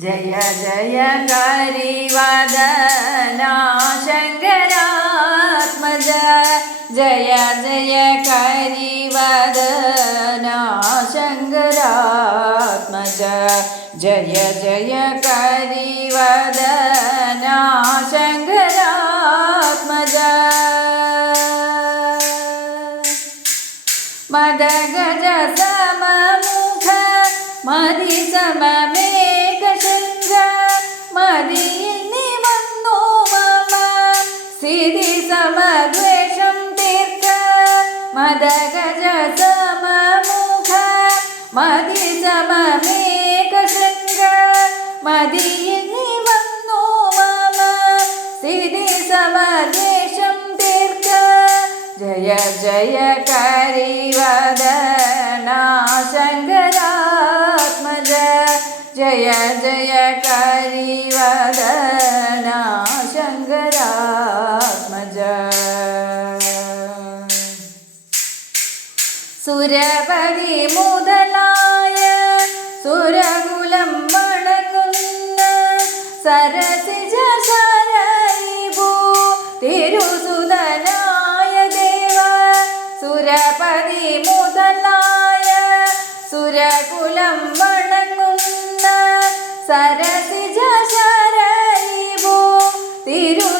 जय जय करिवदना शङ्करात्मज जय जय करिवदना शङ्करात्मज जय जय करिवदना शङ्करात्मज मदगज सममुख मदिसममेकशृङ्ग मदिയിൽ നീ വന്നു മമ സ്ഥിതി സമദ്വേഷം തീർക്ക മദഗജ സമമുഖ മദിസമമേകശൃङ्ग മദിയിൽ നീ വന്നു മമ സ്ഥിതി സമദ്വേഷം തീർക്ക जय जय करिवदना शङ्करात्मज जय जय करिवदना शङ्करात्मज സുരപതി മുതലായ സുരകുലം വണങ്ങുന്ന സരസിജ സരയിഭൂ തിരുസുതനായ ദേവ സുരപതി മുതലായ സുരകുലം വണങ്ങുന്ന സരസിജ സരയിഭൂ തിരുസുതനായ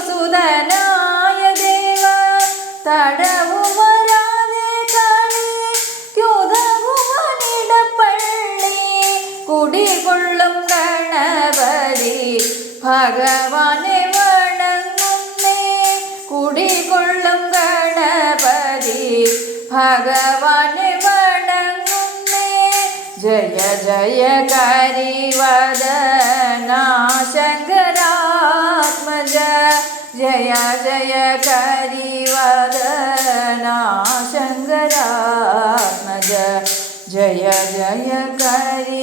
ദേവ തടവു വരാതെ കളിക്കുതകുവനിടപ്പള്ളി കുടികൊള്ളും ഗണപതി ഭഗവാനെ വണങ്ങുന്നേ കുടികൊള്ളും ഗണപതി ഭഗവാനെ വണങ്ങുന്നേ ജയ ജയ കരിവദനാ ശങ്കരാത്മജ ജയ ജയ കരിവദനാ ശങ്കരാത്മജ ജയ ജയ കരി